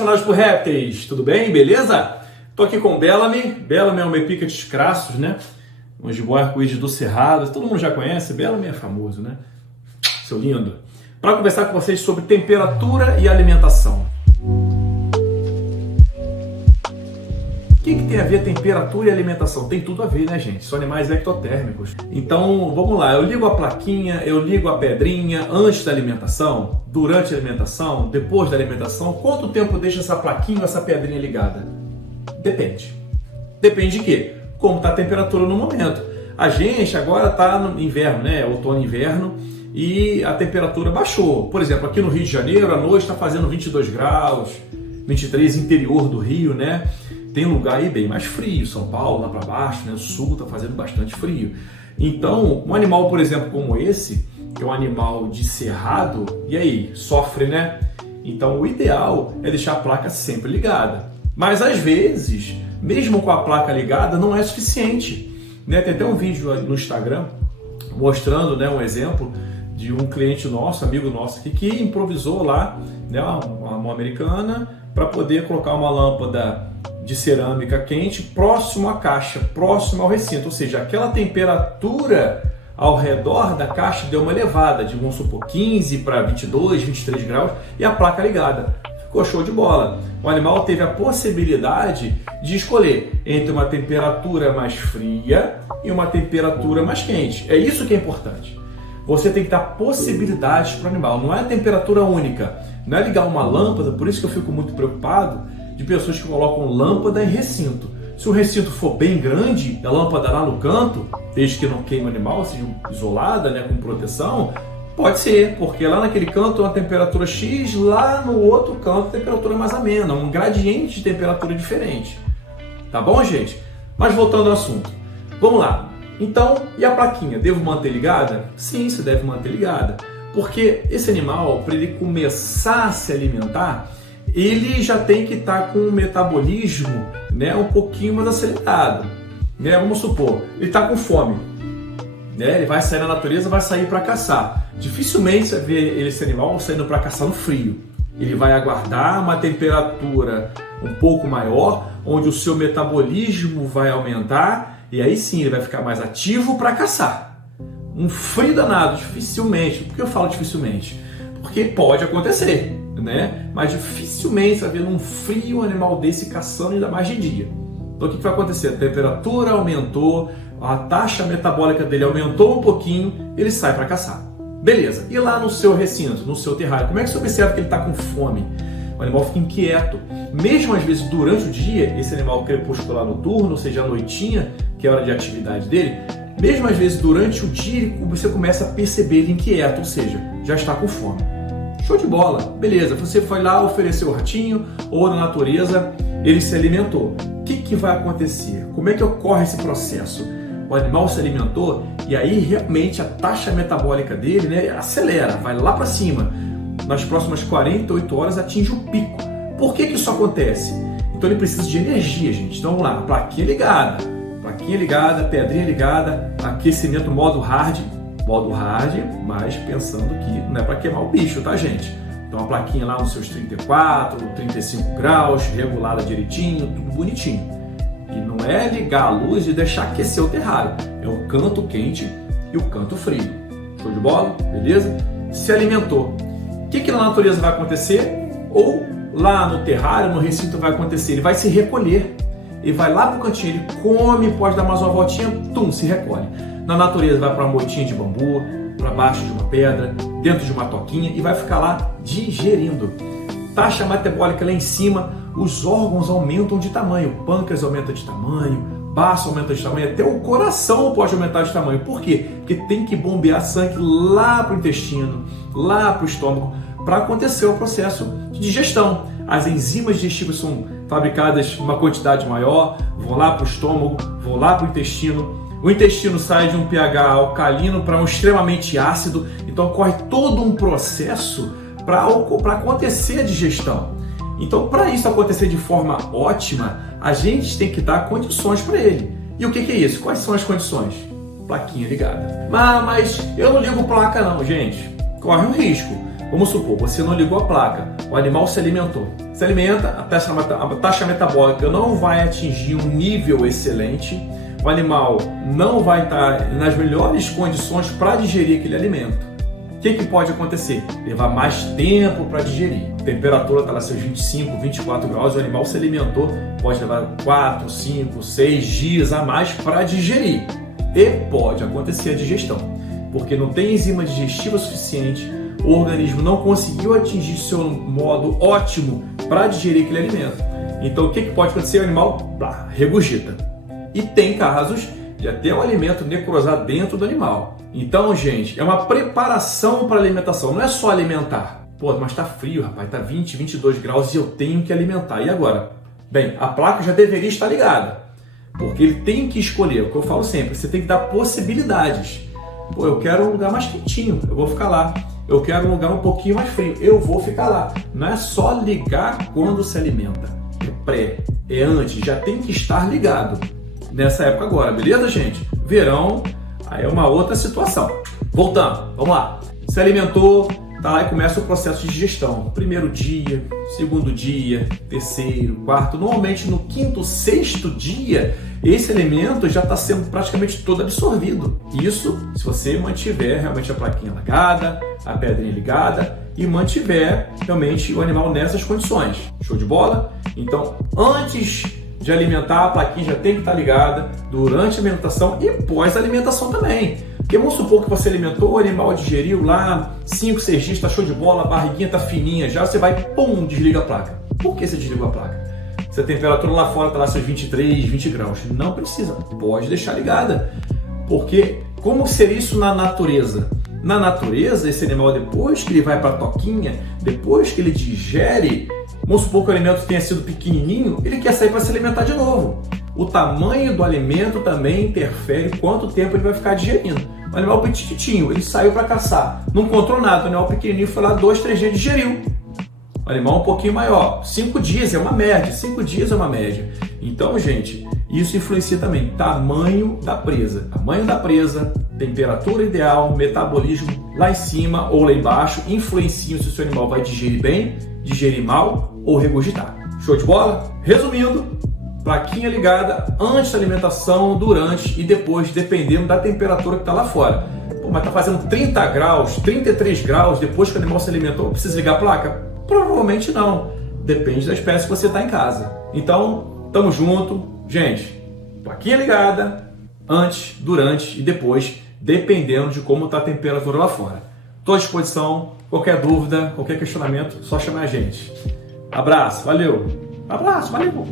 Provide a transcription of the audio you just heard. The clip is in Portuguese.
apaixonados por répteis, tudo bem? Beleza? Tô aqui com o Bellamy. Bellamy é um Epícates crassus, né? Um jiboia arco-íris do Cerrado. Todo mundo já conhece, Bellamy é famoso, né? Seu lindo. Para conversar com vocês sobre temperatura e alimentação. O que tem a ver temperatura e alimentação? Tem tudo a ver, né, gente? São animais ectotérmicos. Então, vamos lá. Eu ligo a plaquinha, eu ligo a pedrinha antes da alimentação, durante a alimentação, depois da alimentação. Quanto tempo eu deixo essa plaquinha ou essa pedrinha ligada? Depende. Depende de quê? Como está a temperatura no momento. A gente agora está no inverno, né? Outono e inverno. E a temperatura baixou. Por exemplo, aqui no Rio de Janeiro, à noite está fazendo 22 graus, 23 interior do Rio, né? Tem lugar aí bem mais frio, São Paulo lá para baixo, né? O sul está fazendo bastante frio. Então, um animal, por exemplo, como esse, que é um animal de cerrado, e aí, sofre, né? Então, o ideal é deixar a placa sempre ligada. Mas às vezes, mesmo com a placa ligada, não é suficiente, né? Tem até um vídeo no Instagram mostrando, né, um exemplo de um cliente nosso, amigo nosso aqui, que improvisou lá, né, uma americana, para poder colocar uma lâmpada de cerâmica quente próximo à caixa, próximo ao recinto, ou seja, aquela temperatura ao redor da caixa deu uma elevada, de vamos supor 15 para 22, 23 graus e a placa ligada. Ficou show de bola. O animal teve a possibilidade de escolher entre uma temperatura mais fria e uma temperatura mais quente. É isso que é importante. Você tem que dar possibilidades para o animal, não é temperatura única. Não é ligar uma lâmpada, por isso que eu fico muito preocupado de pessoas que colocam lâmpada em recinto. Se o recinto for bem grande, a lâmpada lá no canto, desde que não queime o animal, seja isolada, né, com proteção, pode ser, porque lá naquele canto é uma temperatura X, lá no outro canto a temperatura mais amena, um gradiente de temperatura diferente. Tá bom, gente? Mas voltando ao assunto. Vamos lá. Então, e a plaquinha? Devo manter ligada? Sim, você deve manter ligada. Porque esse animal, para ele começar a se alimentar, ele já tem que estar com o metabolismo, né, um pouquinho mais acelerado. Né? Vamos supor, ele está com fome. Né? Ele vai sair na natureza, vai sair para caçar. Dificilmente você vê esse animal saindo para caçar no frio. Ele vai aguardar uma temperatura um pouco maior, onde o seu metabolismo vai aumentar, e aí sim ele vai ficar mais ativo para caçar. Um frio danado, dificilmente. Por que eu falo dificilmente? Porque pode acontecer, né? Mas dificilmente você vai ver num frio um animal desse caçando, ainda mais de dia. Então o que vai acontecer? A temperatura aumentou, a taxa metabólica dele aumentou um pouquinho, ele sai para caçar. Beleza. E lá no seu recinto, no seu terrário, como é que você observa que ele está com fome? O animal fica inquieto. Mesmo às vezes durante o dia, esse animal crepuscular noturno, ou seja, a noitinha, que é a hora de atividade dele, mesmo às vezes durante o dia você começa a perceber ele inquieto, ou seja, já está com fome. Show de bola, beleza, você foi lá, ofereceu o ratinho, ou na natureza, ele se alimentou. O que vai acontecer? Como é que ocorre esse processo? O animal se alimentou e aí realmente a taxa metabólica dele, né, acelera, vai lá para cima. Nas próximas 48 horas atinge o pico. Por que isso acontece? Então ele precisa de energia, gente. Então vamos lá, plaquinha ligada, pedrinha ligada, aquecimento modo hard, mas pensando que não é para queimar o bicho, tá, gente? Então a plaquinha lá nos seus 34, 35 graus, regulada direitinho, tudo bonitinho. E não é ligar a luz e deixar aquecer o terrário, é o canto quente e o canto frio. Show de bola? Beleza? Se alimentou. O que na natureza vai acontecer? Ou lá no terrário, no recinto vai acontecer? Ele vai se recolher. Ele vai lá pro cantinho, ele come, pode dar mais uma voltinha, se recolhe. Na natureza vai para uma moitinha de bambu, para baixo de uma pedra, dentro de uma toquinha e vai ficar lá digerindo. Taxa metabólica lá em cima, os órgãos aumentam de tamanho, o pâncreas aumenta de tamanho, baço aumenta de tamanho, até o coração pode aumentar de tamanho. Por quê? Porque tem que bombear sangue lá para o intestino, lá para o estômago, para acontecer o processo de digestão. As enzimas digestivas são fabricadas em uma quantidade maior, vão lá para o estômago, vão lá para o intestino. O intestino sai de um pH alcalino para um extremamente ácido, então ocorre todo um processo para acontecer a digestão. Então, para isso acontecer de forma ótima, a gente tem que dar condições para ele. E o que é isso? Quais são as condições? Plaquinha ligada. Mas eu não ligo placa não, gente. Corre um risco. Vamos supor, você não ligou a placa, o animal se alimentou. Se alimenta, a taxa metabólica não vai atingir um nível excelente, o animal não vai estar nas melhores condições para digerir aquele alimento. O que pode acontecer? Levar mais tempo para digerir. A temperatura está lá seus 25, 24 graus, o animal se alimentou, pode levar 4, 5, 6 dias a mais para digerir. E pode acontecer a digestão, porque não tem enzima digestiva suficiente, o organismo não conseguiu atingir seu modo ótimo para digerir aquele alimento. Então o que pode acontecer? O animal regurgita. E tem casos de até o alimento necrosar dentro do animal. Então, gente, é uma preparação para a alimentação, não é só alimentar. Pô, mas tá frio, rapaz, tá 20, 22 graus e eu tenho que alimentar. E agora? Bem, a placa já deveria estar ligada, porque ele tem que escolher, o que eu falo sempre, você tem que dar possibilidades. Pô, eu quero um lugar mais quentinho, eu vou ficar lá. Eu quero um lugar um pouquinho mais frio, eu vou ficar lá. Não é só ligar quando se alimenta. É pré, é antes, já tem que estar ligado. Nessa época agora, beleza, gente? Verão, aí é uma outra situação. Voltando, vamos lá. Se alimentou, tá lá e começa o processo de digestão. Primeiro dia, segundo dia, terceiro, quarto. Normalmente no quinto, sexto dia, esse alimento já está sendo praticamente todo absorvido. Isso se você mantiver realmente a plaquinha ligada, a pedrinha ligada e mantiver realmente o animal nessas condições. Show de bola? Então, antes de alimentar, a plaquinha já tem que estar ligada durante a alimentação e pós-alimentação também. Porque vamos supor que você alimentou, o animal digeriu lá 5, 6 dias, está show de bola, a barriguinha está fininha, já você vai, pum, desliga a placa. Por que você desligou a placa? Se a temperatura lá fora está lá seus 23, 20 graus, não precisa, pode deixar ligada. Porque como seria isso na natureza? Na natureza, esse animal, depois que ele vai para a toquinha, depois que ele digere, vamos supor que o alimento tenha sido pequenininho, ele quer sair para se alimentar de novo. O tamanho do alimento também interfere quanto tempo ele vai ficar digerindo. O animal petitinho, ele saiu para caçar, não encontrou nada, o animal pequenininho foi lá 2, 3 dias e digeriu. O animal um pouquinho maior, 5 dias é uma média, 5 dias é uma média. Então, gente, isso influencia também tamanho da presa. Tamanho da presa, temperatura ideal, metabolismo lá em cima ou lá embaixo, influenciam se o seu animal vai digerir bem, digerir mal ou regurgitar. Show de bola? Resumindo, plaquinha ligada antes da alimentação, durante e depois, dependendo da temperatura que está lá fora. Pô, mas está fazendo 30 graus, 33 graus depois que o animal se alimentou, precisa ligar a placa? Provavelmente não. Depende da espécie que você está em casa. Então, tamo junto. Gente, plaquinha ligada antes, durante e depois, dependendo de como está a temperatura lá fora. Estou à disposição. Qualquer dúvida, qualquer questionamento, só chamar a gente. Abraço, valeu! Abraço, valeu!